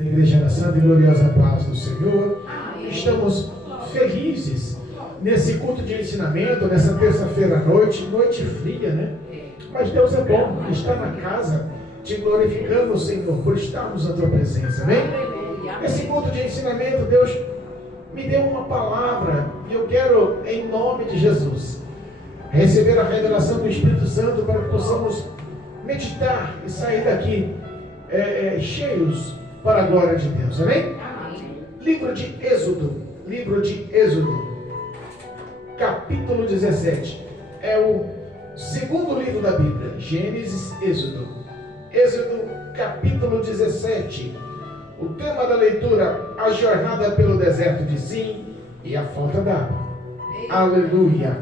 Igreja na santa e gloriosa paz do Senhor. Estamos felizes nesse culto de ensinamento, nessa terça-feira à noite, noite fria, né? Mas Deus é bom, está na casa. Te glorificamos, Senhor, por estarmos na tua presença, amém? Esse culto de ensinamento, Deus me deu uma palavra e eu quero, em nome de Jesus, receber a revelação do Espírito Santo para que possamos meditar e sair daqui cheios para a glória de Deus, amém? Amém. Livro de Êxodo, capítulo 17, é o segundo livro da Bíblia, Gênesis, Êxodo, capítulo 17, o tema da leitura, a jornada pelo deserto de Zim e a falta d'água. Aleluia.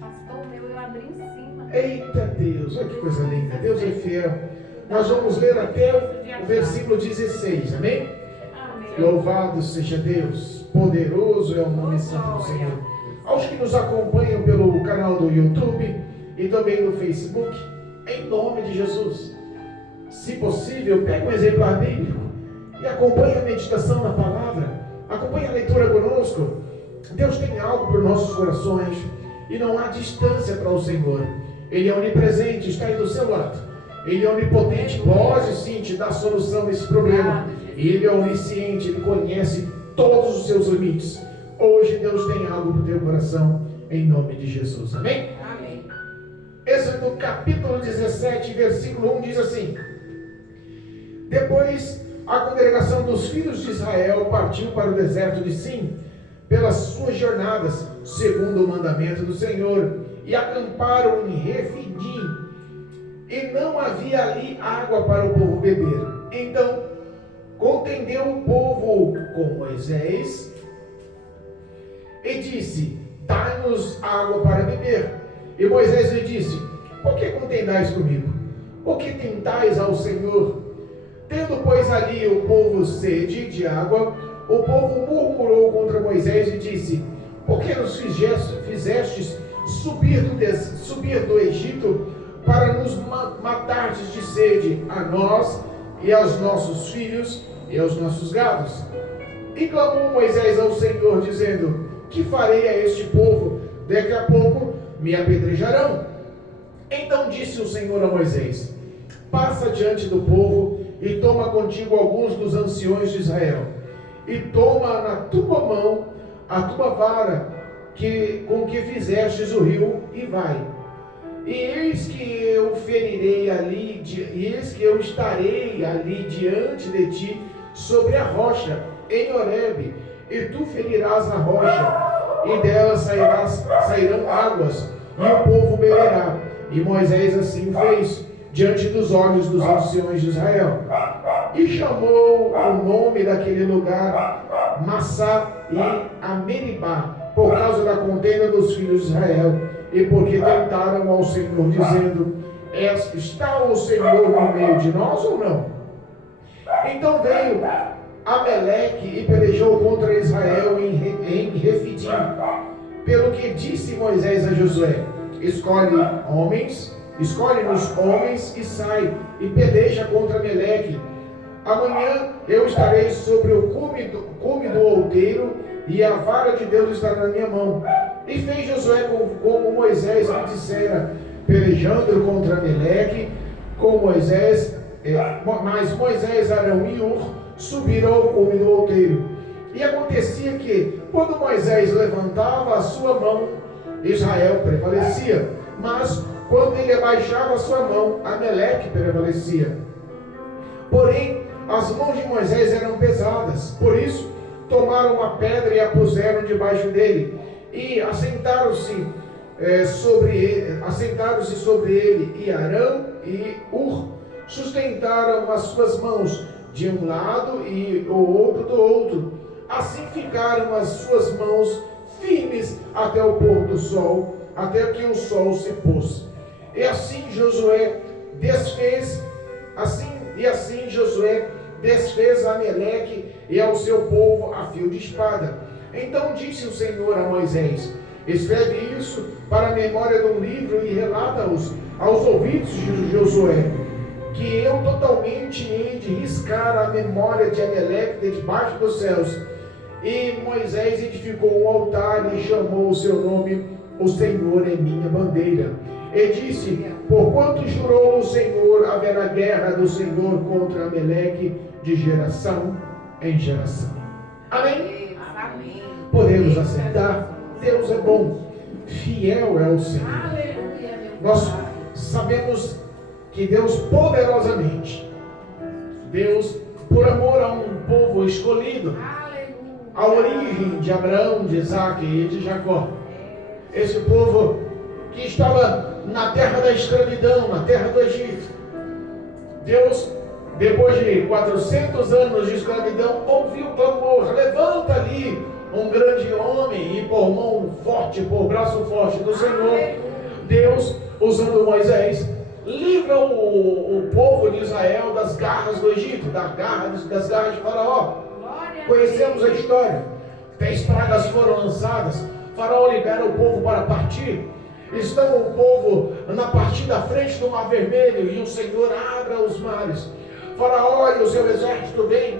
Pastor, eu abri em cima. Eita Deus, olha que coisa linda, Deus é fiel. Nós vamos ler até o versículo 16, amém? Amém. Louvado seja Deus, poderoso é o nome santo do Senhor. Aos que nos acompanham pelo canal do YouTube e também no Facebook, em nome de Jesus, se possível, pegue um exemplar bíblico e acompanhe a meditação na palavra, acompanhe a leitura conosco. Deus tem algo para os nossos corações e não há distância para o Senhor. Ele é onipresente, está aí do seu lado. Ele é onipotente, pode sim te dar solução nesse problema. Ele é onisciente, ele conhece todos os seus limites. Hoje Deus tem algo para o teu coração, em nome de Jesus, amém? Amém. Êxodo capítulo 17, versículo 1 diz assim: Depois a congregação dos filhos de Israel partiu para o deserto de Sim, pelas suas jornadas, segundo o mandamento do Senhor, e acamparam em Refidim. E não havia ali água para o povo beber. Então contendeu o povo com Moisés e disse: Dai-nos água para beber. E Moisés lhe disse: Por que contendais comigo? Por que tentais ao Senhor? Tendo, pois, ali o povo sede de água, o povo murmurou contra Moisés e disse: Por que nos fizestes subir do Egito para nos matardes de sede, a nós e aos nossos filhos e aos nossos gados? E clamou Moisés ao Senhor, dizendo: Que farei a este povo? Daqui a pouco me apedrejarão. Então disse o Senhor a Moisés: Passa diante do povo e toma contigo alguns dos anciões de Israel, e toma na tua mão a tua vara com que fizestes o rio, e vai. E eis que eu ferirei ali, e eis que eu estarei ali diante de ti sobre a rocha, em Horebe, e tu ferirás a rocha, e dela sairão águas, e o povo beberá. E Moisés assim fez, diante dos olhos dos anciões de Israel. E chamou o nome daquele lugar Massá e Amenibá, por causa da contenda dos filhos de Israel, e porque tentaram ao Senhor, dizendo: Está o Senhor no meio de nós ou não? Então veio Ameleque e pelejou contra Israel em Refidim. Pelo que disse Moisés a Josué: Escolhe-nos homens e sai, e peleja contra Ameleque. Amanhã eu estarei sobre o cume do outeiro, e a vara de Deus estará na minha mão. E fez Josué como Moisés lhe dissera, pelejando contra Ameleque com Moisés, mas Moisés, Arão e Ur subiram ao cume do outeiro. E acontecia que, quando Moisés levantava a sua mão, Israel prevalecia, mas quando ele abaixava a sua mão, Ameleque prevalecia. Porém, as mãos de Moisés eram pesadas, por isso tomaram uma pedra e a puseram debaixo dele, e assentaram-se sobre ele, e Arão e Ur sustentaram as suas mãos de um lado e o outro do outro. Assim ficaram as suas mãos firmes até o pôr do sol, até que o sol se pôs. E assim Josué desfez Ameleque e ao seu povo a fio de espada. Então disse o Senhor a Moisés: Escreve isso para a memória de um livro e relata-os aos ouvidos de Josué que eu totalmente hei de riscar a memória de Ameleque de debaixo dos céus. E Moisés edificou um altar e chamou o seu nome, o Senhor é minha bandeira. E disse, porquanto jurou o Senhor, haverá guerra do Senhor contra Ameleque de geração em geração. Amém? Amém. Podemos aceitar? Deus é bom, fiel é o Senhor. Aleluia, meu Nós Pai. sabemos que Deus poderosamente, Deus por amor a um povo escolhido, a origem de Abraão, de Isaac e de Jacó, esse povo que estava na terra da escravidão, na terra do Egito, Deus, depois de 400 anos de escravidão, ouviu o clamor, levanta ali um grande homem, e por mão forte, por braço forte do Senhor, Deus, usando Moisés, livra o povo de Israel das garras do Egito, das garras de Faraó. Conhecemos a história. 10 pragas foram lançadas. Faraó libera o povo para partir. Estão o povo na partida à frente do Mar Vermelho, e o Senhor abre os mares. Faraó e o seu exército vêm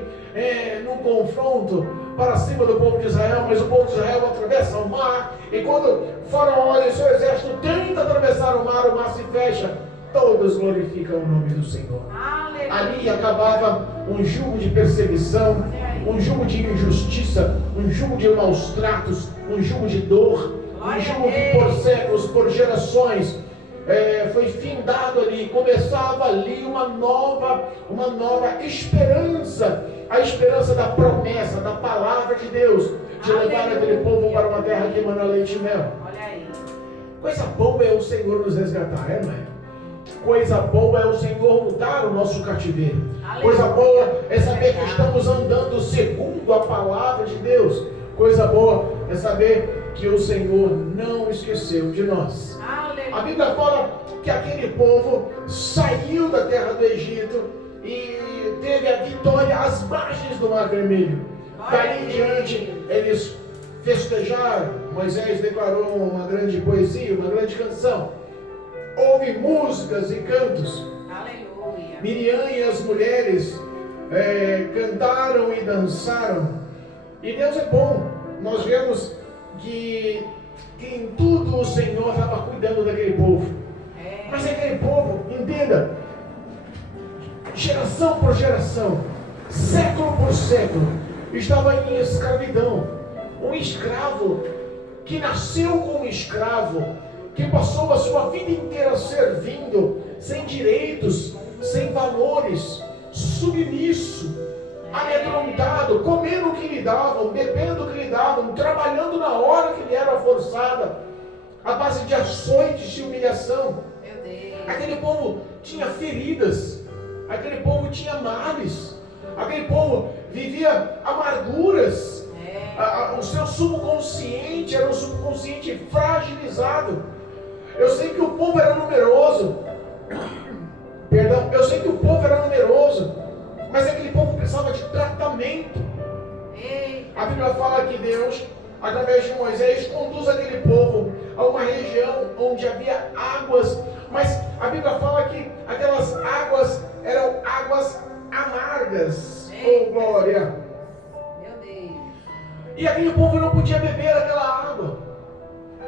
num confronto para cima do povo de Israel, mas o povo de Israel atravessa o mar, e quando Faraó e o seu exército tentam atravessar o mar se fecha. Todos glorificam o nome do Senhor. Aleluia. Ali acabava um jugo de perseguição, um jugo de injustiça, um jugo de maus tratos, um jugo de dor, um jugo que por séculos, por gerações, foi findado ali. Começava ali uma nova esperança, a esperança da promessa, da palavra de Deus, de levar aquele povo para uma terra que emana leite e mel. Olha aí. Coisa boa é o Senhor nos resgatar, não é? Coisa boa é o Senhor mudar o nosso cativeiro. Aleluia. Coisa boa é saber que estamos andando segundo a palavra de Deus. Coisa boa é saber que o Senhor não esqueceu de nós. Aleluia. A Bíblia fala que aquele povo saiu da terra do Egito e teve a vitória às margens do Mar Vermelho. Daí em diante eles festejaram. Moisés declarou uma grande poesia, uma grande canção. Houve músicas e cantos. Aleluia. Miriam e as mulheres cantaram e dançaram. E Deus é bom. Nós vemos que em tudo o Senhor estava cuidando daquele povo. Mas aquele povo, entenda, geração por geração, século por século, estava em escravidão. Um escravo que nasceu como escravo, que passou a sua vida inteira servindo, sem direitos, sem valores, submisso, amedrontado, comendo o que lhe davam, bebendo o que lhe davam, trabalhando na hora que lhe era forçada, à base de açoites de humilhação. Aquele povo tinha feridas, aquele povo tinha males, aquele povo vivia amarguras, o seu subconsciente era um subconsciente fragilizado. Eu sei que o povo era numeroso, mas aquele povo precisava de tratamento. A Bíblia fala que Deus, através de Moisés, conduz aquele povo a uma região onde havia águas, mas a Bíblia fala que aquelas águas eram águas amargas. Oh, glória! Meu Deus. E aquele povo não podia beber aquela água.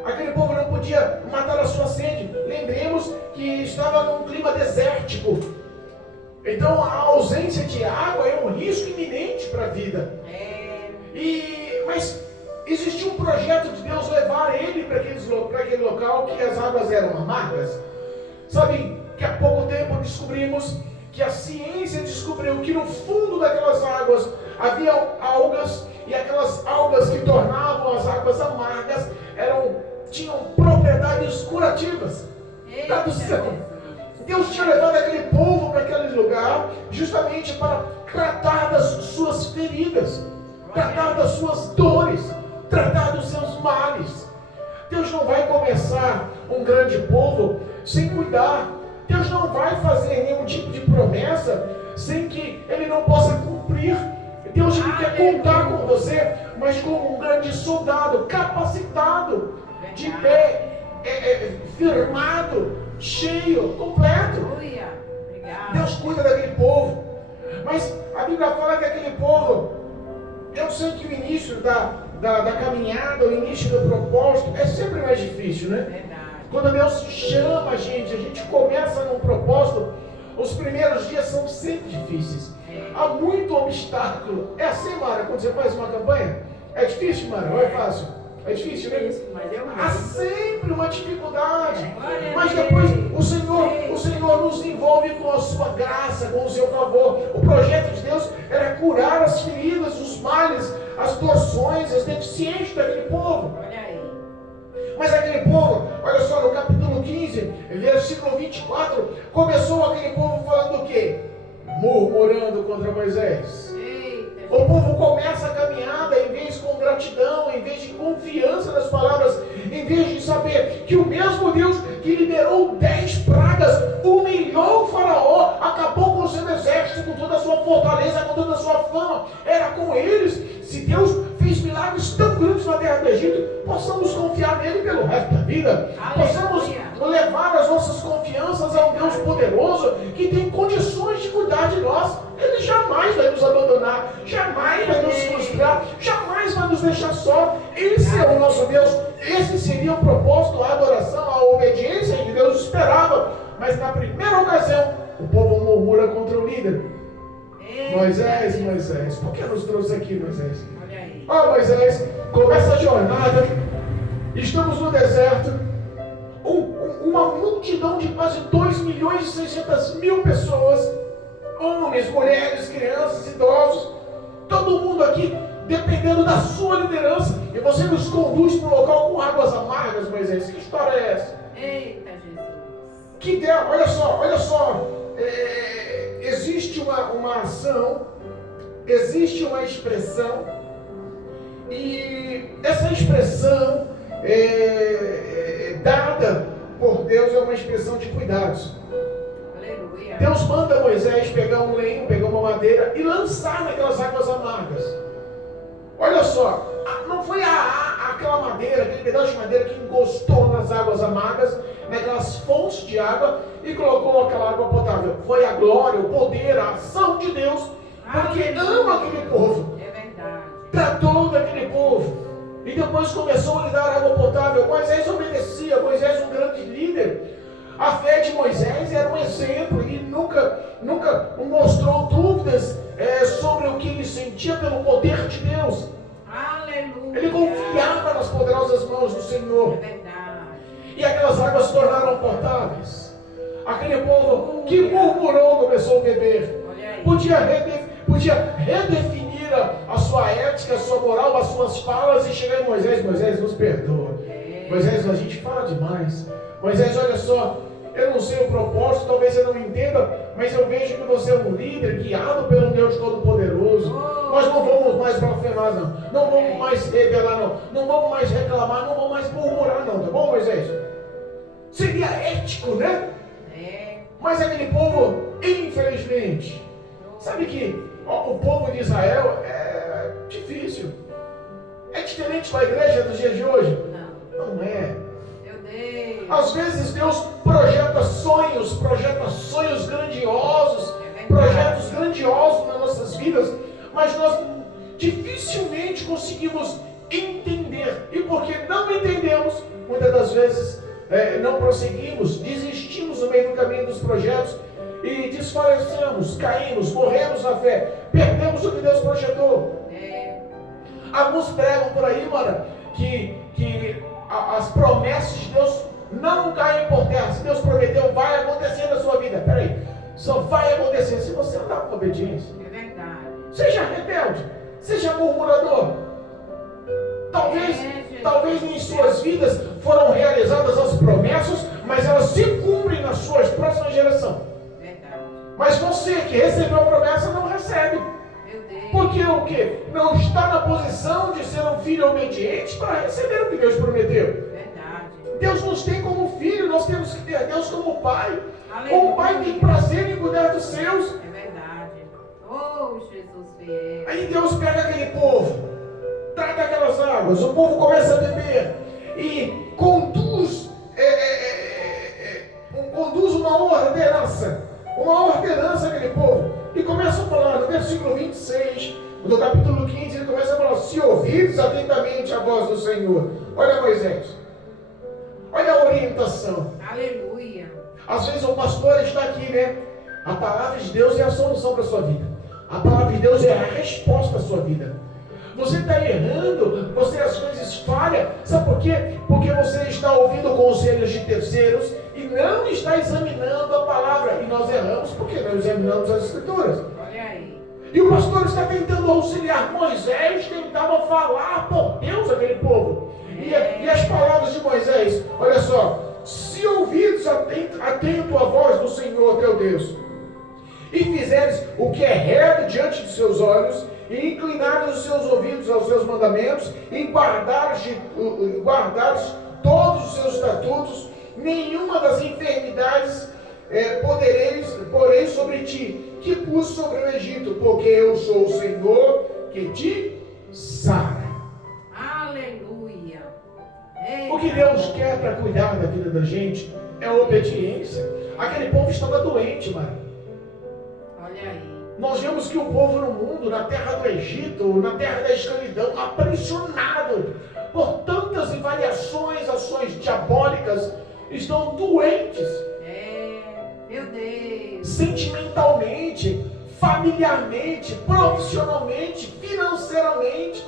Aquele povo não podia matar a sua sede. Lembremos que estava num clima desértico. Então a ausência de água é um risco iminente para a vida. Mas existia um projeto de Deus levar ele para aquele local que as águas eram amargas. Sabe que há pouco tempo descobrimos que a ciência descobriu que no fundo daquelas águas havia algas, e aquelas algas que tornavam as águas amargas tinham propriedades curativas. Deus tinha levado aquele povo para aquele lugar justamente para tratar das suas feridas, tratar das suas dores, tratar dos seus males. Deus não vai começar um grande povo sem cuidar. Deus não vai fazer nenhum tipo de promessa sem que Ele não possa cumprir. Deus quer contar com você, mas como um grande soldado, capacitado, de pé, firmado, cheio, completo. Deus cuida daquele povo. Mas a Bíblia fala que aquele povo, eu sei que o início da caminhada, o início do propósito é sempre mais difícil, né? Verdade. Quando Deus chama a gente começa num propósito, os primeiros dias são sempre difíceis. Há muito obstáculo. É assim, Mara, quando você faz uma campanha? É difícil, Mara? Ou é fácil? É difícil, né? Mas eu Há sempre uma dificuldade. Glória a Mas Deus. depois o Senhor nos envolve com a sua graça, com o seu favor. O projeto de Deus era curar as feridas, os males, as torções, as deficiências daquele povo. Olha aí. Mas aquele povo, olha só, no capítulo 15, versículo 24, começou aquele povo falando o quê? Murmurando contra Moisés. Eita, O povo começa a caminhada, em vez com gratidão, em vez de confiança nas palavras, em vez de saber que o mesmo Deus que liberou 10 pragas, humilhou o faraó, acabou com o seu exército, com toda a sua fortaleza, com toda a sua fama, era com eles. Se Deus fez milagres tão grandes na terra do Egito, possamos confiar nele pelo resto da vida. Possamos levar as nossas confianças a um Deus poderoso que tem condições de cuidar de nós. Ele jamais vai nos abandonar, jamais vai nos frustrar, jamais vai nos deixar só. Esse é o nosso Deus. Esse seria o propósito, a adoração, a obediência que Deus esperava. Mas na primeira ocasião, o povo murmura contra o líder. Moisés, por que nos trouxe aqui, Moisés? olha aí. Ó Moisés, começa a jornada, estamos no deserto, uma multidão de quase 2.600.000 pessoas, homens, mulheres, crianças, idosos, todo mundo aqui dependendo da sua liderança, e você nos conduz para um local com águas amargas, Moisés. Que história é essa? Eita, Jesus. Que Deus, olha só, existe uma ação, existe uma expressão, e essa expressão dada por Deus é uma expressão de cuidados. Aleluia. Deus manda Moisés pegar um lenho, pegar uma madeira e lançar naquelas águas amargas. Olha só, não foi aquela madeira, aquele pedaço de madeira que encostou nas águas amargas, naquelas fontes de água e colocou aquela água potável. Foi a glória, o poder, a ação de Deus, porque ama aquele povo. É verdade. Tratou daquele povo. E depois começou a lhe dar água potável. Moisés obedecia, Moisés um grande líder. A fé de Moisés era um exemplo, ele nunca mostrou dúvidas sobre o que ele sentia pelo poder de Deus. Aleluia. Ele confiava nas poderosas mãos do É Senhor. verdade. E aquelas águas se tornaram potáveis. Aquele povo que murmurou começou a beber. Olha aí. Podia redefinir a sua ética, a sua moral, as suas falas e chegar em Moisés. Moisés, nos perdoa. Moisés, a gente fala demais. Moisés, olha só, eu não sei o propósito, talvez eu não entenda, mas eu vejo que você é um líder guiado pelo Deus Todo-Poderoso. Nós não vamos mais blasfemar, não vamos mais rebelar, não vamos mais reclamar, não vamos mais murmurar, não, tá bom, Moisés? Seria ético, né? Mas aquele povo, infelizmente, sabe que o povo de Israel é difícil. É diferente da igreja dos dias de hoje? Não é. Meu Deus. Às vezes Deus projeta sonhos grandiosos, projetos grandiosos nas nossas vidas, mas nós dificilmente conseguimos entender. E porque não entendemos, muitas das vezes não prosseguimos, desistimos no meio do caminho dos projetos e desfalecemos, caímos, morremos na fé, perdemos o que Deus projetou. Alguns pregam por aí, mano, que as promessas de Deus não caem por terra. Se Deus prometeu, vai acontecer na sua vida. Peraí, só vai acontecer se você andar com obediência. É verdade. Seja rebelde, seja murmurador. Talvez em suas vidas foram realizadas as promessas, mas elas se cumprem nas suas próximas gerações. Verdade. Mas você que recebeu a promessa não recebe. Meu Deus. Porque o quê? Não está na posição de ser um filho obediente para receber o que Deus prometeu. Verdade. Deus nos tem como filho, nós temos que ter Deus como pai. Aleluia. Como pai tem prazer em cuidar dos seus. É verdade. Oh, Jesus fiel. Aí Deus pega aquele povo, traga aquelas águas, o povo começa a beber e conduz uma ordenança aquele povo e começa a falar, no versículo 26, do capítulo 15, ele começa a falar: se ouvides atentamente a voz do Senhor. Olha Moisés, olha a orientação. Aleluia. Às vezes o pastor está aqui, né? A palavra de Deus é a solução para a sua vida. A palavra de Deus é a resposta à sua vida. Você está errando, você às vezes falha. Sabe por quê? Porque você está ouvindo conselhos de terceiros e não está examinando a palavra. E nós erramos porque não examinamos as escrituras. Olha aí. E o pastor está tentando auxiliar. Moisés tentava falar por Deus aquele povo. E as palavras de Moisés, olha só: se ouvides atento à voz do Senhor teu Deus, e fizeres o que é reto diante de seus olhos, e inclinares os seus ouvidos aos seus mandamentos, e guardares todos os seus estatutos, nenhuma das enfermidades porei sobre ti, que pus sobre o Egito, porque eu sou o Senhor que te sara. Aleluia. O que Deus quer para cuidar da vida da gente é a obediência. Aquele povo estava doente, mano. Olha aí. Nós vemos que o povo no mundo, na terra do Egito, na terra da escravidão, aprisionado por tantas e variações, ações diabólicas, estão doentes. Meu Deus. Sentimentalmente, familiarmente, profissionalmente, financeiramente,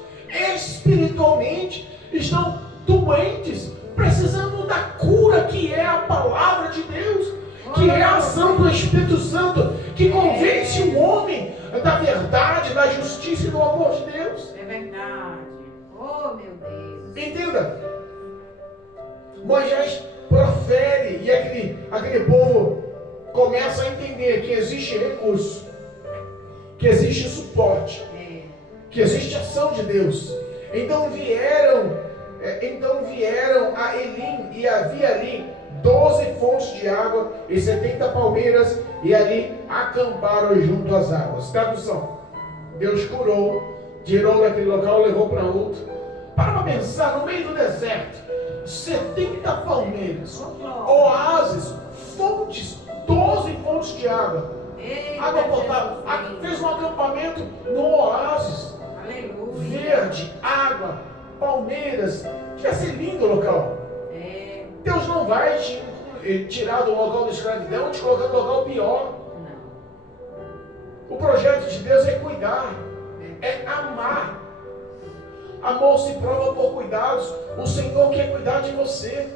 espiritualmente, estão doentes, precisando da cura que é a palavra de Deus, que é a ação do Espírito Santo, que convence o homem da verdade, da justiça e do amor de Deus. É verdade. Oh, meu Deus. Entenda. Moisés profere e aquele povo começa a entender que existe recurso, que existe suporte, que existe ação de Deus. Então vieram a Elim, e havia ali 12 fontes de água e 70 palmeiras, e ali acamparam junto às águas. Tradução: Deus curou, tirou daquele local, levou para outro. Para pensar, no meio do deserto, 70 palmeiras, oásis, fontes, 12 fontes de água, água potável. Fez um acampamento no oásis. Aleluia. Verde, água, palmeiras. Devia ser lindo o local. Deus não vai te tirar do local da escravidão e te colocar no local pior. Não. O projeto de Deus é cuidar, é amar. Amor se prova por cuidados. O Senhor quer cuidar de você.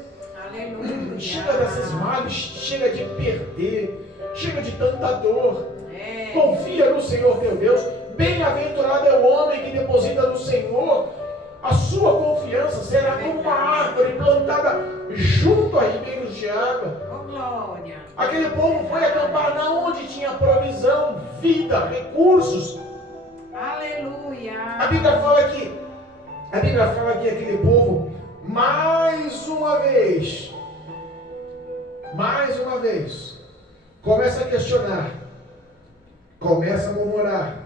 Aleluia. Chega dessas males, chega de perder, chega de tanta dor. Confia no Senhor teu Deus. Bem-aventurado é o homem que deposita no Senhor. A sua confiança será como uma árvore plantada junto a ribeiros de água. Oh, glória. Aquele povo foi acampar na onde tinha provisão, vida, recursos. Aleluia. A Bíblia fala que aquele povo, mais uma vez, começa a questionar, começa a murmurar.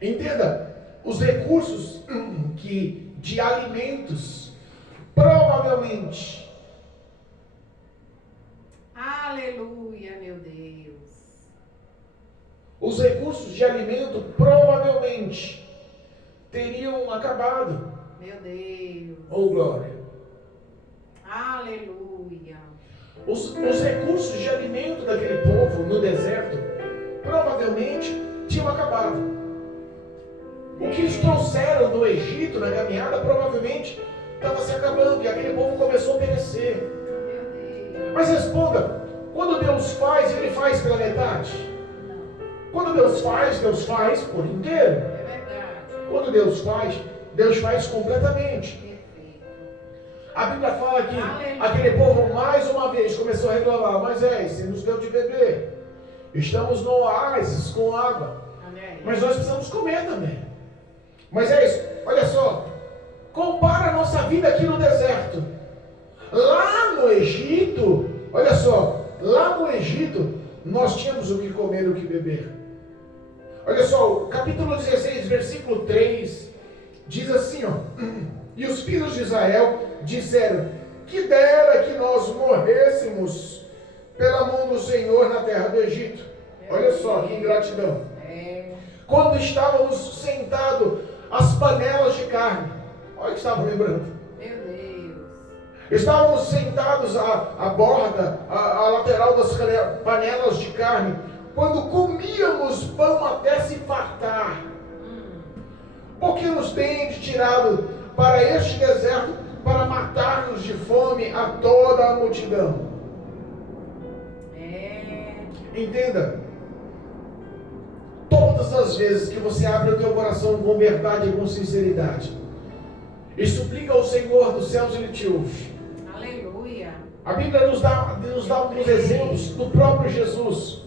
Entenda, os recursos de alimentos, provavelmente. Aleluia, meu Deus. Os recursos de alimento provavelmente teriam acabado. Meu Deus. Oh, glória. Aleluia. Os recursos de alimento daquele povo no deserto provavelmente tinham acabado. O que eles trouxeram do Egito na caminhada provavelmente estava se acabando e aquele povo começou a perecer. Meu Deus. Mas responda: quando Deus faz, Ele faz pela metade? Quando Deus faz por inteiro. É verdade. Quando Deus faz completamente. Perfeito. A Bíblia fala que aquele povo mais uma vez começou a reclamar: Moisés, você nos deu de beber. Estamos no oásis com água. Amém. Mas nós precisamos comer também. Moisés, olha só, compara a nossa vida aqui no deserto. Lá no Egito, olha só, lá no Egito, nós tínhamos o que comer e o que beber. Olha só, o capítulo 16, versículo 3, diz assim, ó: e os filhos de Israel disseram: que dera que nós morrêssemos pela mão do Senhor na terra do Egito. Olha só que ingratidão. Quando estávamos sentados às panelas de carne. Olha o que estavam lembrando. Meu Deus. Estávamos sentados à borda, à lateral das panelas de carne, quando comíamos pão até se fartar. Porque nos tem tirado para este deserto para matar-nos de fome a toda a multidão. Entenda. Todas as vezes que você abre o teu coração com verdade e com sinceridade, e suplica ao Senhor dos céus, Ele te ouve. Aleluia. A Bíblia nos dá alguns exemplos do próprio Jesus.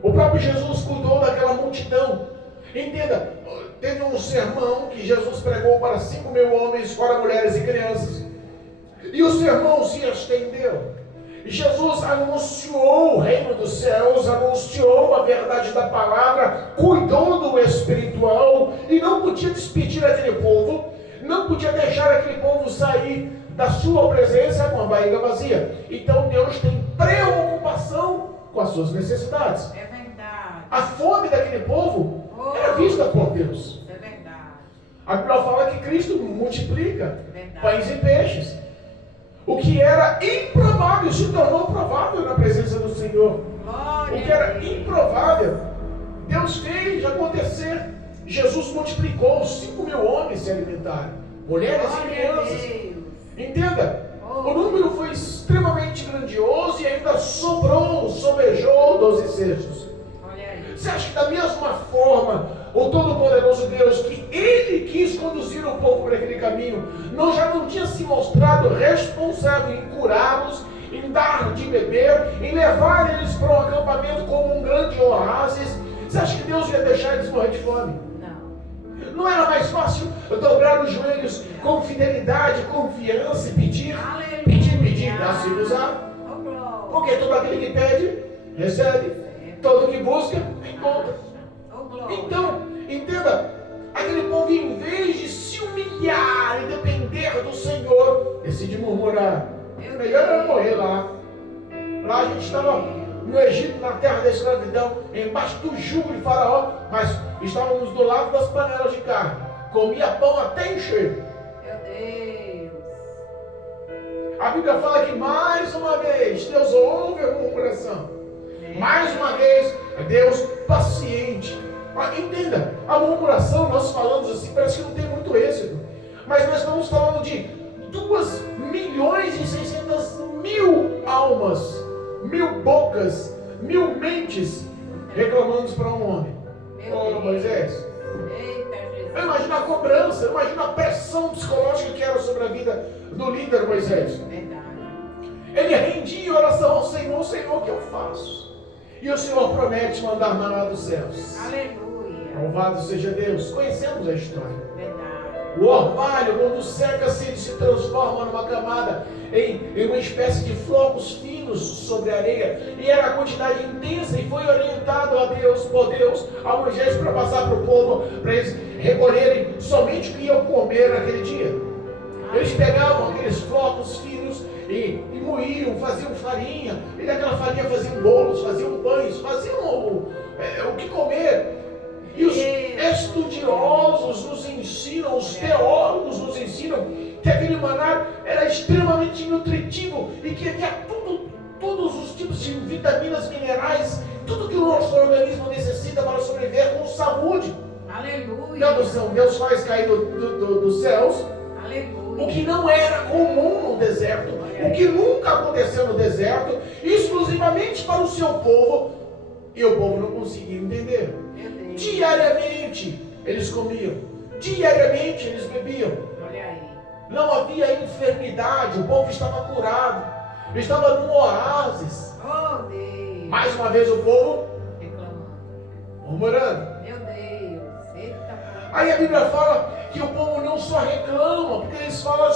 O próprio Jesus cuidou daquela multidão. Entenda, teve um sermão que Jesus pregou para 5.000 homens, fora mulheres e crianças. E o sermão se estendeu. Jesus anunciou o reino dos céus, anunciou a verdade da palavra, cuidou do espiritual e não podia despedir aquele povo, não podia deixar aquele povo sair da sua presença com a barriga vazia. Então Deus tem preocupação com as suas necessidades. É verdade. A fome daquele povo era vista por Deus. É verdade. A Bíblia fala que Cristo multiplica pães e peixes. O que era improvável se tornou provável na presença do Senhor. O que era improvável, Deus fez acontecer. Jesus multiplicou, 5.000 homens se alimentaram, mulheres e crianças. Entenda, o número foi extremamente grandioso e ainda sobejou 12 cestos. Você acha que da mesma forma o Todo-Poderoso Deus, que Ele quis conduzir o povo para aquele caminho, já não tinha se mostrado responsável em curá-los, em dar de beber, em levar eles para um acampamento como um grande oásis? Você acha que Deus ia deixar eles morrer de fome? Não. Não era mais fácil dobrar os joelhos com fidelidade, confiança e pedir? Pedir, dá-se-vos-á. Porque todo aquele que pede, recebe. Todo que busca, encontra. Então, entenda, aquele povo, em vez de se humilhar e depender do Senhor, decide murmurar. Melhor era morrer lá. Lá a gente estava no Egito, na terra da escravidão, embaixo do jugo de Faraó, mas estávamos do lado das panelas de carne. Comia pão até encher. Meu Deus. A Bíblia fala que mais uma vez Deus ouve a murmuração. Mais uma vez, Deus paciente. Entenda, a murmuração, nós falamos assim, parece que não tem muito êxito. Mas nós estamos falando de 2.600.000 almas, 1.000 bocas, 1.000 mentes reclamando para um homem. Moisés. Eita, Jesus. Imagina a cobrança, imagina a pressão psicológica que era sobre a vida do líder Moisés. Verdade. Ele rendia oração ao Senhor, Senhor, o que eu faço? E o Senhor promete mandar maná dos céus. Aleluia. Louvado seja Deus. Conhecemos a história. Verdade. O orvalho, quando seca-se, ele se transforma numa camada, em uma espécie de flocos finos sobre a areia. E era a quantidade intensa, e foi orientado a Deus, por Deus, a Moisés, para passar para o povo, para eles recolherem somente o que iam comer naquele dia. Eles pegavam aqueles flocos finos e moíam, faziam farinha, e daquela farinha faziam bolos, faziam pães, faziam o que comer. E os estudiosos nos ensinam, os teólogos nos ensinam que aquele maná era extremamente nutritivo e que havia todos os tipos de vitaminas, minerais, tudo que o nosso organismo necessita para sobreviver com saúde. Aleluia. Deus faz cair dos céus. Aleluia. O que não era comum no deserto, o que nunca aconteceu no deserto, exclusivamente para o seu povo, e o povo não conseguia entender. Diariamente eles comiam, diariamente eles bebiam. Olha aí. Não havia enfermidade, o povo estava curado, estava num oásis. Oh Deus. Mais uma vez o povo Reclamando. murmurando. Meu Deus. Eita. Aí a Bíblia fala que o povo não só reclama, porque eles falam,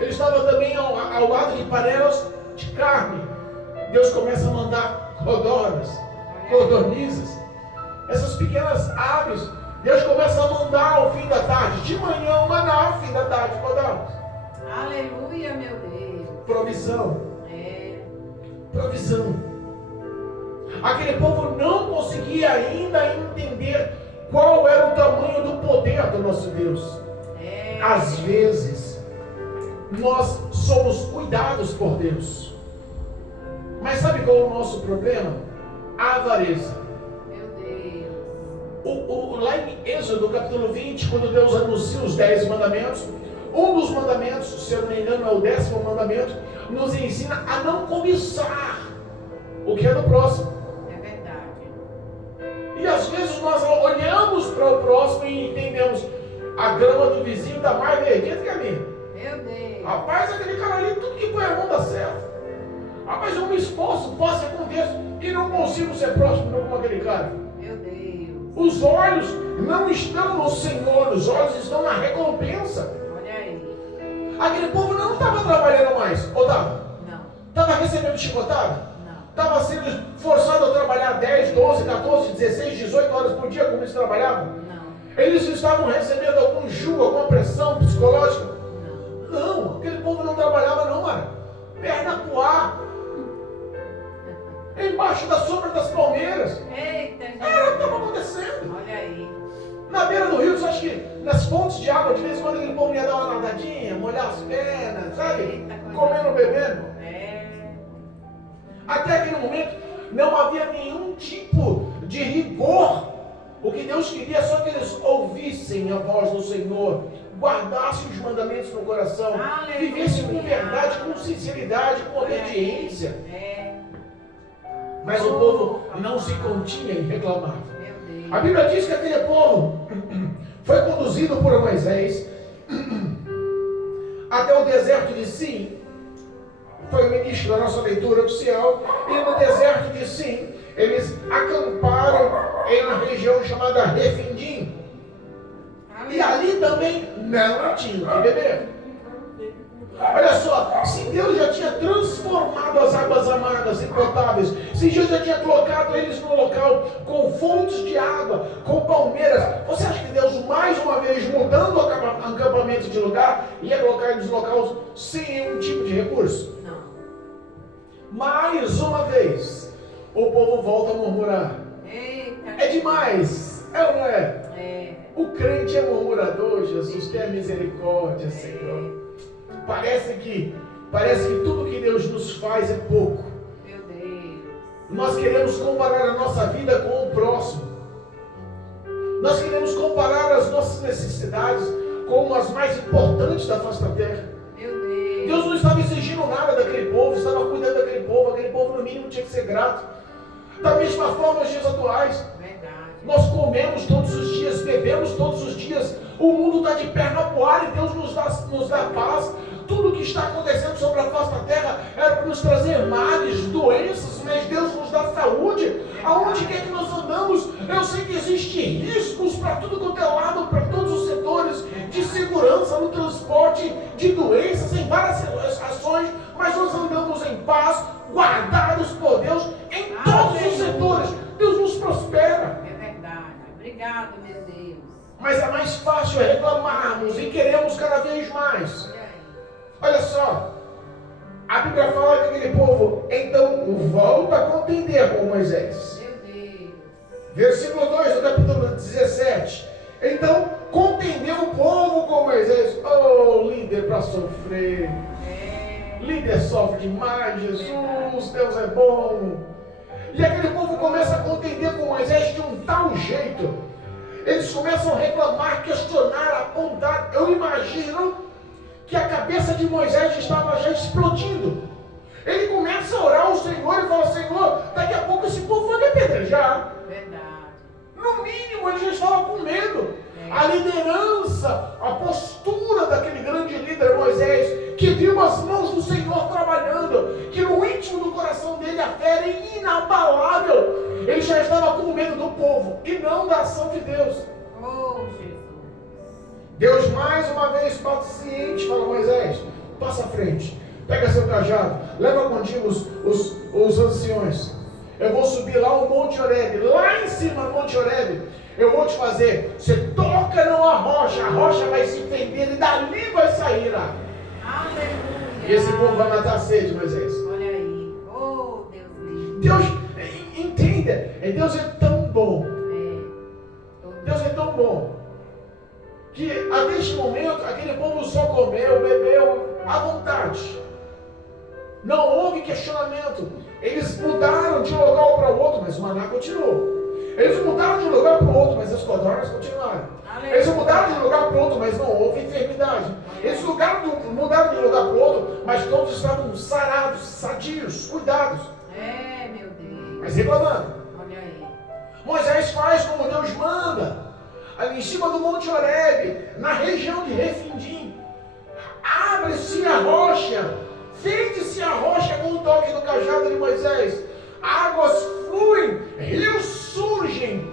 ele estava também ao lado de panelas de carne. Deus começa a mandar codornizes, essas pequenas aves. Deus começa a mandar ao fim da tarde, de manhã maná, ao fim da tarde codornas. Aleluia, meu Deus. Provisão. Provisão. Aquele povo não conseguia ainda entender qual era o tamanho do poder do nosso Deus. Às vezes, nós somos cuidados por Deus. Mas sabe qual é o nosso problema? A avareza. Lá em Êxodo capítulo 20, quando Deus anuncia os 10 mandamentos, um dos mandamentos, se eu não me engano é o 10º mandamento, nos ensina a não cobiçar o que é do próximo. É verdade. E às vezes nós olhamos para o próximo e entendemos: a grama do vizinho está mais verdinha do que a minha. Meu Deus. Rapaz, aquele cara ali, tudo que põe a mão dá certo. Rapaz, eu me esforço, faço, aconteço e não consigo ser próximo como aquele cara. Meu Deus. Os olhos não estão no Senhor, os olhos estão na recompensa. Olha aí. Aquele povo não estava trabalhando mais, ou estava? Não. Estava recebendo chicotada? Não. Estava sendo forçado a trabalhar 10, 12, 14, 16, 18 horas por dia, como eles trabalhavam? Não. Eles estavam recebendo algum julgo, alguma pressão psicológica? Não. Não, aquele povo não trabalhava não, mano. Perna pro ar. Embaixo da sombra das palmeiras. Eita, gente. Era o que estava acontecendo. Olha aí. Na beira do rio, você acha que nas fontes de água, de vez em quando aquele povo ia dar uma nadadinha, molhar as pernas, sabe? Eita, coisa Comendo, bebendo. Até aquele momento, não havia nenhum tipo de rigor. O que Deus queria é só que eles ouvissem a voz do Senhor, guardassem os mandamentos no coração, vivessem com verdade, com sinceridade, com obediência. Mas o povo não se continha em reclamar. A Bíblia diz que aquele povo foi conduzido por Moisés até o deserto de Sim. Foi o início da nossa leitura oficial. E no deserto de Sim, eles acamparam em uma região chamada Refidim. E ali também não tinham que beber. Olha só, se Deus já tinha transformado as águas amargas em potáveis, se Deus já tinha colocado eles no local com fontes de água, com palmeiras, você acha que Deus, mais uma vez, mudando o acampamento de lugar, ia colocar eles no local sem nenhum tipo de recurso? Não. Mais uma vez, o povo volta a murmurar. Eita. É demais, é ou não é? É. O crente é murmurador, Jesus, tenha misericórdia, Senhor. Parece que tudo que Deus nos faz é pouco. Meu Deus. Nós queremos comparar a nossa vida com o próximo. Nós queremos comparar as nossas necessidades com as mais importantes da face da terra. Meu Deus. Deus não estava exigindo nada daquele povo, estava cuidando daquele povo no mínimo tinha que ser grato. Da mesma forma, nos dias atuais. Verdade. Nós comemos todos os dias, bebemos todos os dias. O mundo está de perna pro ar e Deus nos dá paz. Tudo que está acontecendo sobre a face da terra era para nos trazer males, doenças, mas Deus nos dá saúde. Aonde quer que nós andamos, eu sei que existem riscos para tudo quanto é lado, para todos os setores de segurança, no transporte, de doenças, em várias ações, mas nós andamos em paz, guardados por Deus em todos os setores. Deus nos prospera. É verdade. Obrigado, meu Deus. Mas é mais fácil reclamarmos e queremos cada vez mais. Olha só, a Bíblia fala que aquele povo então volta a contender com Moisés. Meu Deus. Versículo 2 do capítulo 17. Então contendeu o povo com Moisés. Oh, líder para sofrer. Líder sofre demais, Jesus, Deus é bom. E aquele povo começa a contender com Moisés de um tal jeito. Eles começam a reclamar, questionar, apontar. Eu imagino que a cabeça de Moisés estava já explodindo. Ele começa a orar ao Senhor e fala: Senhor, daqui a pouco esse povo vai me apedrejar. Verdade. No mínimo ele já estava com medo. A liderança, a postura daquele grande líder Moisés, que viu as mãos do Senhor trabalhando, que no íntimo do coração dele a fé era inabalável. Ele já estava com medo do povo e não da ação de Deus. Oh, Jesus. Deus mais uma vez paciente fala: Moisés, passa à frente, pega seu cajado, leva contigo os anciões. Eu vou subir lá o Monte Horebe, lá em cima do Monte Horebe, eu vou te fazer, você toca numa rocha, a rocha vai se fender e dali vai sair lá. Aleluia. E esse povo vai matar a sede, Moisés. Olha aí. Oh, Deus lindo. Deus entende E Deus é tão bom. Deus é tão bom. Que até este momento, aquele povo só comeu, bebeu à vontade. Não houve questionamento. Eles mudaram de um local para o outro, mas o maná continuou. Eles mudaram de um lugar para o outro, mas as codornas continuaram. Eles mudaram de um lugar para o outro, mas não houve enfermidade. Eles mudaram de um lugar para o outro, mas todos estavam sarados, sadios, cuidados. Meu Deus. Mas reclamando. Olha aí. Moisés faz como Deus manda. Ali em cima do Monte Horebe, na região de Refidim. Abre-se a rocha. Fende-se a rocha com o toque do cajado de Moisés. Águas fluem, rios surgem.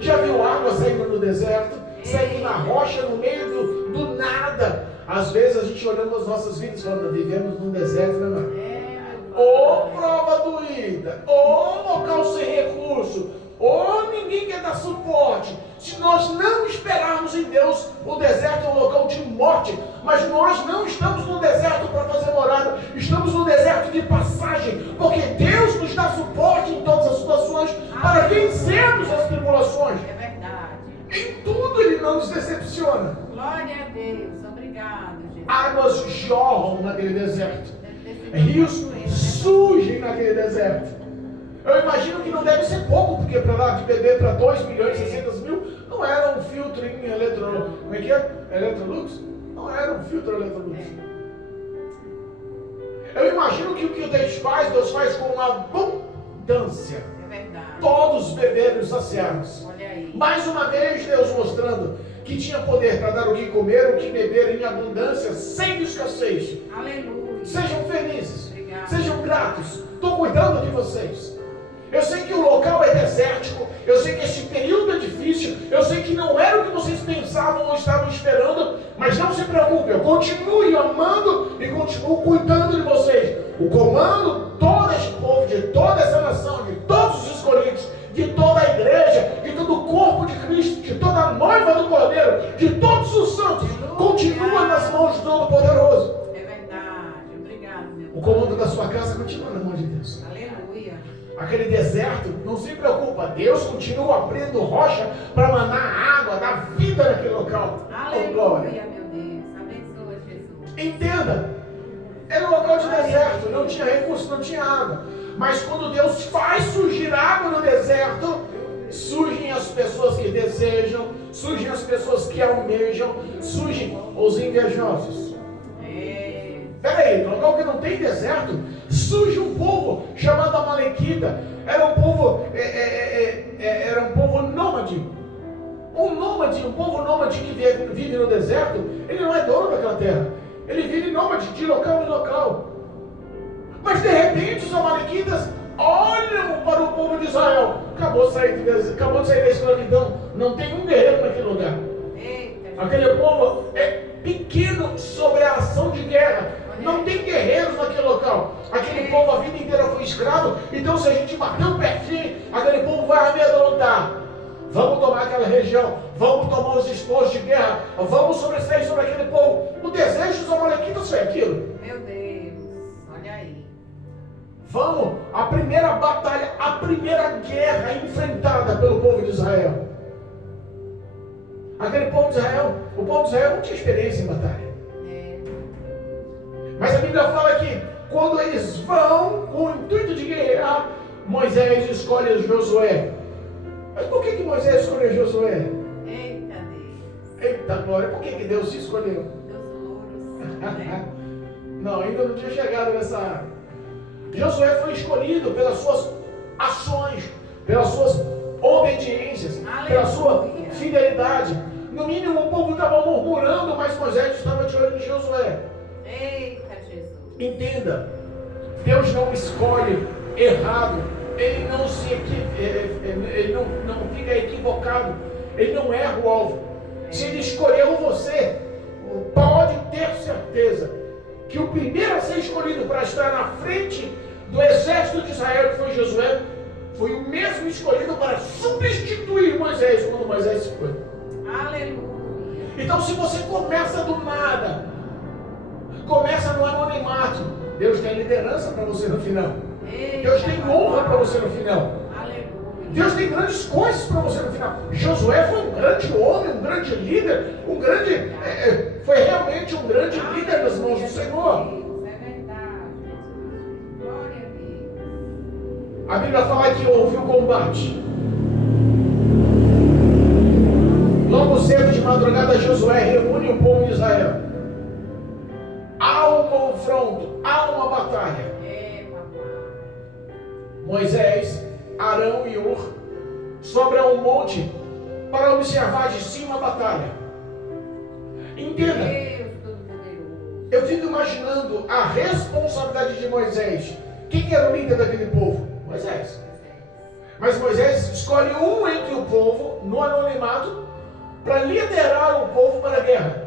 Já viu água saindo no deserto? Saindo na rocha, no meio do nada. Às vezes a gente olhando as nossas vidas falando, vivemos num deserto, né, mano? Ou prova doída, ou local sem recurso, ou ninguém quer dar suporte. Se nós não esperarmos em Deus, o deserto é um local de morte. Mas nós não estamos no deserto para fazer morada. Estamos no deserto de passagem. Porque Deus nos dá suporte em todas as situações para vencermos as tribulações. É verdade. Em tudo Ele não nos decepciona. Glória a Deus. Obrigado, Jesus. Águas jorram naquele deserto. Rios surgem naquele deserto. Eu imagino que não deve ser pouco, porque para lá de beber para 2.600.000 não era um filtro em como é que é? Electrolux? Não era um filtro Electrolux. Eu imagino que o que Deus faz com uma abundância. É verdade. Todos beberam e saciados. Olha aí. Mais uma vez Deus mostrando que tinha poder para dar o que comer, o que beber em abundância, sem escassez. Aleluia. Sejam felizes. Obrigado. Sejam gratos. Estou cuidando de vocês. Eu sei que o local é desértico, eu sei que este período é difícil, eu sei que não era o que vocês pensavam ou estavam esperando, mas não se preocupe, eu continuo amando e continuo cuidando de vocês. O comando, todo este povo, de toda essa nação, de todos os escolhidos, de toda a igreja, de todo o corpo de Cristo, de toda a noiva do Cordeiro, de todos os santos, continua nas mãos do Todo-Poderoso. É verdade. Obrigado, meu Deus. O comando da sua casa continua na mão de Deus. Aleluia. Aquele deserto, não se preocupa, Deus continua abrindo rocha para manar água, dar vida naquele local. Aleluia, meu Deus. Abençoa, Jesus. Entenda, era um local de deserto, não tinha recurso, não tinha água. Mas quando Deus faz surgir água no deserto, surgem as pessoas que desejam, surgem as pessoas que almejam, surgem os invejosos. Peraí, no local que não tem deserto, surge um povo chamado Amalequita. Era um povo, era um povo nômade. Um povo nômade que vive no deserto. Ele não é dono daquela terra. Ele vive nômade de local em local. Mas de repente os Amalequitas olham para o povo de Israel. Acabou de sair da escravidão. Não tem um guerreiro naquele lugar. Aquele povo é pequeno sobre a ação de guerra. Não tem guerreiros naquele local. Aquele povo a vida inteira foi escravo. Então se a gente bater o perfil, aquele povo vai amedrontar. Vamos tomar aquela região. Vamos tomar os esposos de guerra. Vamos sobressair sobre aquele povo. O desejo dos Amalequitas foi aquilo. Meu Deus, olha aí. Vamos, a primeira batalha, a primeira guerra enfrentada pelo povo de Israel. Aquele povo de Israel, o povo de Israel não tinha experiência em batalha. Mas a Bíblia fala que quando eles vão com o intuito de guerrear, Moisés escolhe Josué. Mas por que Moisés escolheu Josué? Eita Deus. Eita glória, por que Deus escolheu? Deus louros. Não, ainda não tinha chegado nessa área. Josué foi escolhido pelas suas ações, pelas suas obediências, pela sua fidelidade. No mínimo o povo estava murmurando, mas Moisés estava de olho em Josué. Eita Jesus. Entenda, Deus não escolhe errado, Ele não fica equivocado, Ele não erra o alvo. Se Ele escolheu você, pode ter certeza que o primeiro a ser escolhido para estar na frente do exército de Israel, que foi Josué, foi o mesmo escolhido para substituir Moisés quando Moisés se foi. Aleluia. Então se você começa do nada, começa no anonimato, Deus tem liderança para você no final. Deus tem honra para você no final. Aleluia. Deus tem grandes coisas para você no final. Josué foi um grande homem, um grande líder, foi realmente um grande líder nas mãos do Senhor. É verdade, Jesus. Glória a Deus. A Bíblia fala que houve o combate. Logo cedo de madrugada, Josué reúne o povo de Israel. Há um confronto, há uma batalha. Moisés, Arão e Hur sobem a um monte para observar de cima a batalha. Entenda, eu fico imaginando a responsabilidade de Moisés. Quem era o líder daquele povo? Moisés. Mas Moisés escolhe um entre o povo, no anonimato, para liderar o povo para a guerra.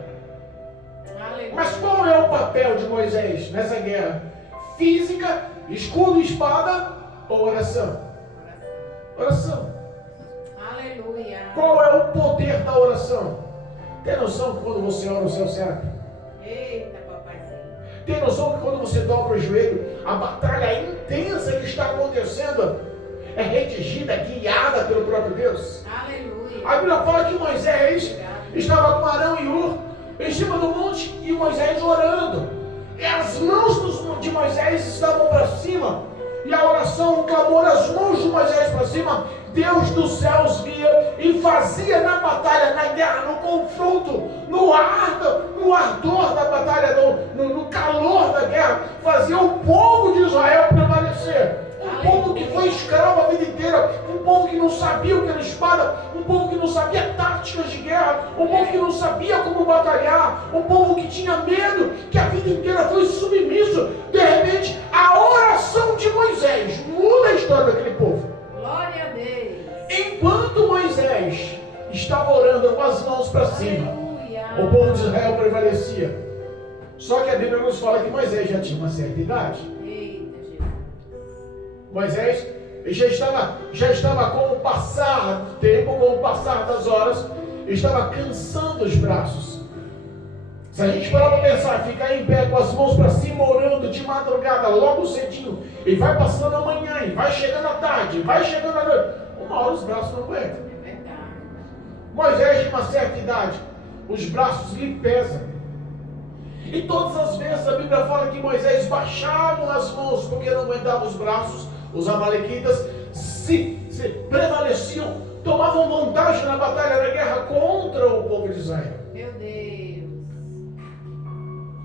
Mas qual é o papel de Moisés nessa guerra? Física, escudo e espada ou oração? Oração. Aleluia. Qual é o poder da oração? Tem noção que quando você ora o céu se abre? Eita, papaizinho. Tem noção que quando você dobra o joelho, a batalha intensa que está acontecendo é redigida, guiada pelo próprio Deus? Aleluia. A Bíblia fala que Moisés estava com Arão e Hur em cima do monte e Moisés orando. E as mãos de Moisés estavam para cima. E a oração, o clamor, as mãos de Moisés para cima, Deus dos céus via e fazia na batalha, na guerra, no confronto, no ardor da batalha, no calor da guerra, fazia o povo de Israel prevalecer. Um povo que foi escravo a vida inteira, um povo que não sabia o que era espada, um povo que não sabia táticas de guerra, um povo que não sabia como batalhar, um povo que tinha medo, que a vida inteira foi submisso. De repente, a oração de Moisés muda a história daquele povo. Glória a Deus. Enquanto Moisés estava orando com as mãos para cima, o povo de Israel prevalecia. Só que a Bíblia nos fala que Moisés já tinha uma certa idade. Moisés já estava com o passar do tempo, com o passar das horas, estava cansando os braços. Se a gente parar para pensar, ficar em pé com as mãos para cima, orando de madrugada, logo cedinho, e vai passando a manhã, e vai chegando a tarde, vai chegando a noite, uma hora os braços não aguentam. É verdade. Moisés, de uma certa idade, os braços lhe pesam. E todas as vezes a Bíblia fala que Moisés baixava as mãos porque não aguentava os braços. Os amalequitas se prevaleciam, tomavam vantagem na batalha da guerra contra o povo de Israel. Meu Deus.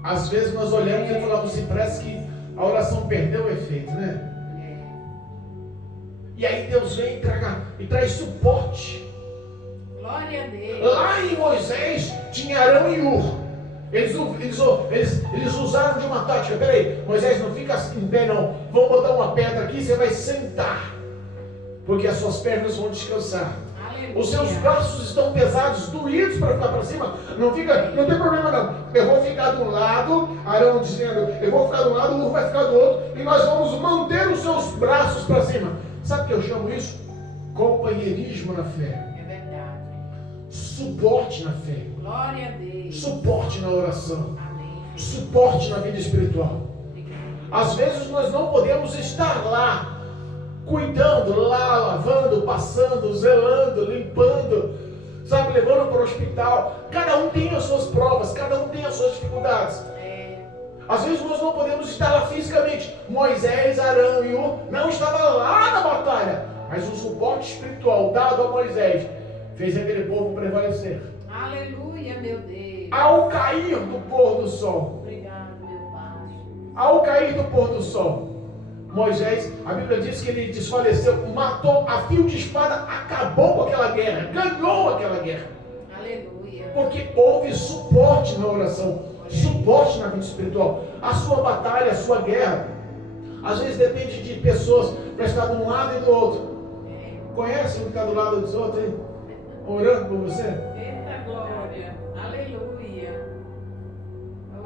Às vezes nós olhamos e falamos assim, parece que a oração perdeu o efeito, né? E aí Deus vem e traz suporte. Glória a Deus. Lá em Moisés tinha Arão e Hur. Eles usaram de uma tática. Peraí, Moisés, não fica em pé não. Vamos botar uma pedra aqui, você vai sentar, porque as suas pernas vão descansar. Aleluia. Os seus braços estão pesados, doídos para ficar para cima. Não tem problema não. Eu vou ficar de um lado, Arão dizendo, eu vou ficar de um lado, o Hur vai ficar do outro, e nós vamos manter os seus braços para cima. Sabe o que eu chamo isso? Companheirismo na fé. É verdade. Suporte na fé. Glória a Deus. Suporte na oração. Amém. Suporte na vida espiritual. Às vezes nós não podemos estar lá, cuidando, lá, lavando, passando, zelando, limpando, sabe, levando para o hospital. Cada um tem as suas provas, cada um tem as suas dificuldades. Às vezes nós não podemos estar lá fisicamente. Moisés, Arão e Hur não estavam lá na batalha, mas o suporte espiritual dado a Moisés fez aquele povo prevalecer. Aleluia, meu Deus. Ao cair do pôr do sol. Obrigado, meu Pai. Ao cair do pôr do sol, Moisés, a Bíblia diz que ele desfaleceu, matou a fio de espada, acabou com aquela guerra, ganhou aquela guerra. Aleluia. Porque houve suporte na oração, suporte na vida espiritual. A sua batalha, a sua guerra, às vezes depende de pessoas para estar de um lado e do outro. Conhece o que está do lado dos outros, hein? Orando por você? Eita glória. Aleluia.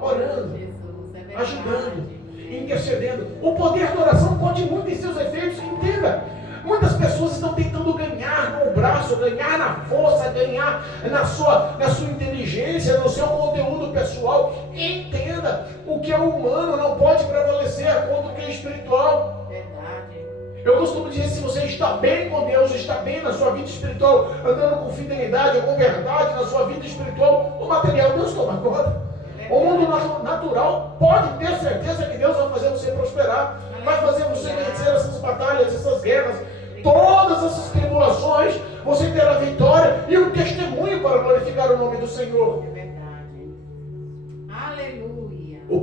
Orando, Jesus, é ajudando, intercedendo. O poder da oração pode muito em seus efeitos, entenda. Muitas pessoas estão tentando ganhar no braço, ganhar na força, ganhar na sua inteligência, no seu conteúdo pessoal. Entenda, o que é humano não pode prevalecer contra o que é espiritual. Verdade. Eu costumo dizer, se você está bem com Deus, está bem na sua vida espiritual, andando com fidelidade, com verdade na sua vida espiritual, o material Deus toma conta. O mundo natural pode ter certeza que Deus vai fazer você prosperar, vai fazer você vencer essas batalhas, essas guerras, todas essas tribulações, você terá vitória e um testemunho para glorificar o nome do Senhor. É verdade. Aleluia. O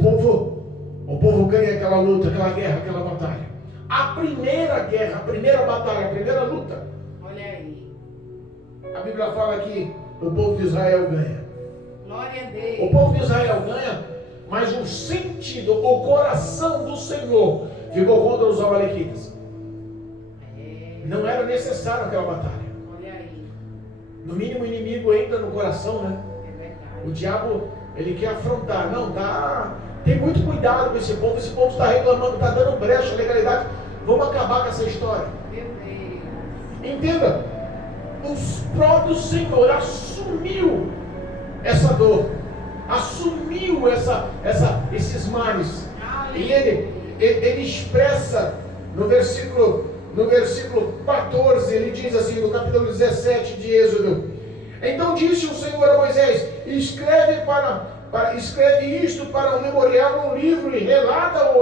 povo ganha aquela luta, aquela guerra, aquela batalha. A primeira guerra, a primeira batalha, a primeira luta. Olha aí. A Bíblia fala que o povo de Israel ganha. Glória a Deus. O povo de Israel ganha, mas o sentido, o coração do Senhor ficou contra os amalequitas. Não era necessário aquela batalha. Olha aí. No mínimo o inimigo entra no coração, né? É verdade. O diabo, ele quer afrontar. Não, tá. Tem muito cuidado com esse povo está reclamando, está dando brecha, legalidade. Vamos acabar com essa história. Meu Deus. Entenda, o próprio Senhor assumiu essa dor, assumiu esses males. E ele expressa no versículo 14, ele diz assim, no capítulo 17 de Êxodo: então disse o Senhor a Moisés: escreve isto para um memorial no livro e relata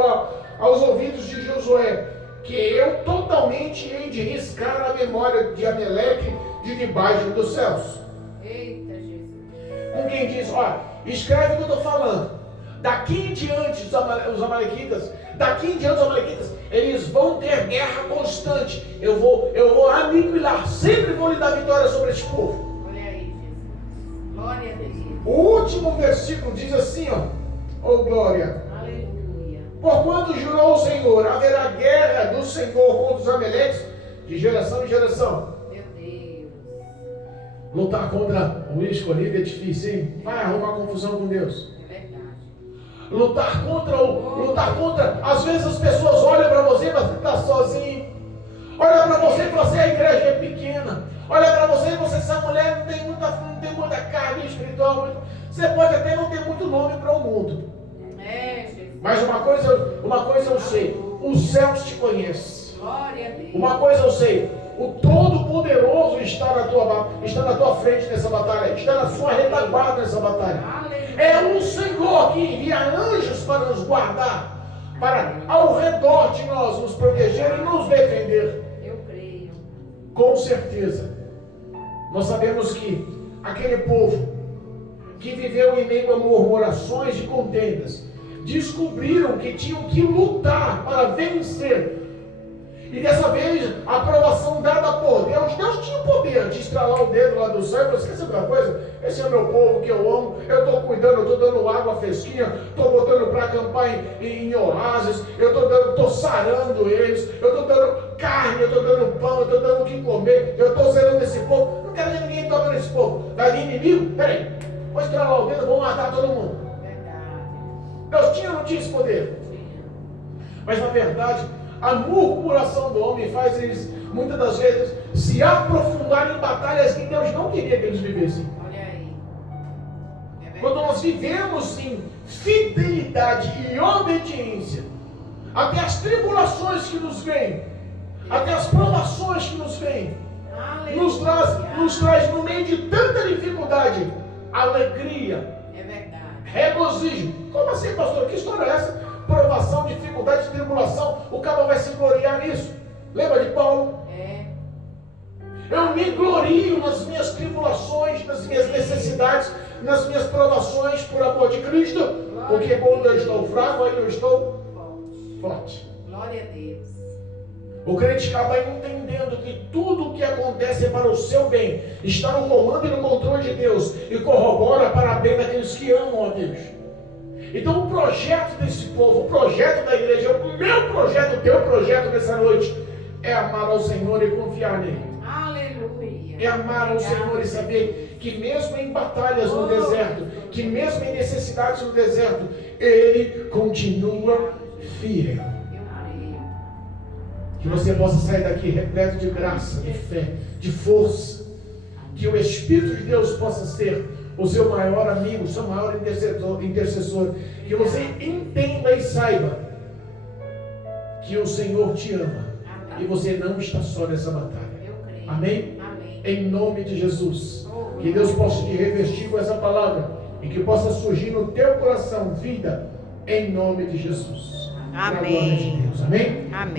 aos ouvidos de Josué, que eu totalmente hei de riscar a memória de Amaleque de debaixo dos céus. Eita, Jesus. Com quem diz, ó, escreve o que eu estou falando. Daqui em diante os amalequitas, eles vão ter guerra constante. Eu vou aniquilar, sempre vou lhe dar vitória sobre esse povo. Olha aí, Jesus. Glória a Deus. O último versículo diz assim, ó glória. Aleluia. Porquanto jurou o Senhor, haverá guerra do Senhor contra os amaleques de geração em geração. Meu Deus. Lutar contra o escolhido é difícil, hein? Vai arrumar confusão com Deus. É verdade. Lutar contra, às vezes as pessoas olham para você, mas você está sozinho. Olha para você e você, a igreja é pequena. Olha para você e você, essa mulher não tem muita carga espiritual. Você pode até não ter muito nome para o mundo. Jesus. Mas uma coisa eu sei, os céus te conhecem. Glória a Deus. Uma coisa eu sei, o Todo-Poderoso está na tua frente nessa batalha, está na sua retaguarda nessa batalha. Aleluia. É o Senhor que envia anjos para nos guardar, para ao redor de nós nos proteger e nos defender. Eu creio. Com certeza, nós sabemos que aquele povo que viveu em meio a murmurações e contendas, descobriram que tinham que lutar para vencer. E dessa vez, a aprovação dada por Deus tinha o poder de estralar o dedo lá do céu e falar: quer saber uma coisa? Esse é meu povo que eu amo, eu estou cuidando, eu estou dando água fresquinha, estou botando para acampar em oásis, eu estou sarando eles, eu estou dando carne, eu estou dando pão, eu estou dando o que comer, eu estou zelando esse povo, não quero ver ninguém tocando esse povo. Vai vir inimigo? Peraí, vou estralar o dedo, vou matar todo mundo. Verdade. Deus tinha ou não tinha esse poder? Mas na verdade, a murmuração do homem faz eles, muitas das vezes, se aprofundarem em batalhas que Deus não queria que eles vivessem. Olha aí. Quando nós vivemos em fidelidade e obediência, até as tribulações que nos vêm, até as provações que nos vêm, nos traz no meio de tanta dificuldade, alegria, é verdade, regozijo. Como assim, pastor? Que história é essa? Provação, dificuldade, tribulação, o cara vai se gloriar nisso. Lembra de Paulo? Eu me glorio nas minhas tribulações, nas minhas necessidades, nas minhas provações por amor de Cristo, porque quando eu estou fraco, aí eu estou forte. Glória a Deus. O crente acaba entendendo que tudo o que acontece é para o seu bem, está no comando e no controle de Deus, e corrobora para a bem daqueles que amam a Deus. Então o projeto desse povo, o projeto da igreja, o meu projeto, o teu projeto nessa noite, é amar ao Senhor e confiar nele. Aleluia. É amar ao Senhor e saber que mesmo em batalhas no deserto, que mesmo em necessidades no deserto, Ele continua fiel. Eu creio. Que você possa sair daqui repleto de graça, de fé, de força. Que o Espírito de Deus possa ser o seu maior amigo, o seu maior intercessor. Que você entenda e saiba que o Senhor te ama. E você não está só nessa batalha. Eu creio. Amém? Amém. Em nome de Jesus. Oh, Que Deus possa te revestir com essa palavra. E que possa surgir no teu coração vida. Em nome de Jesus. Amém. Para a glória de Deus. Amém? Amém.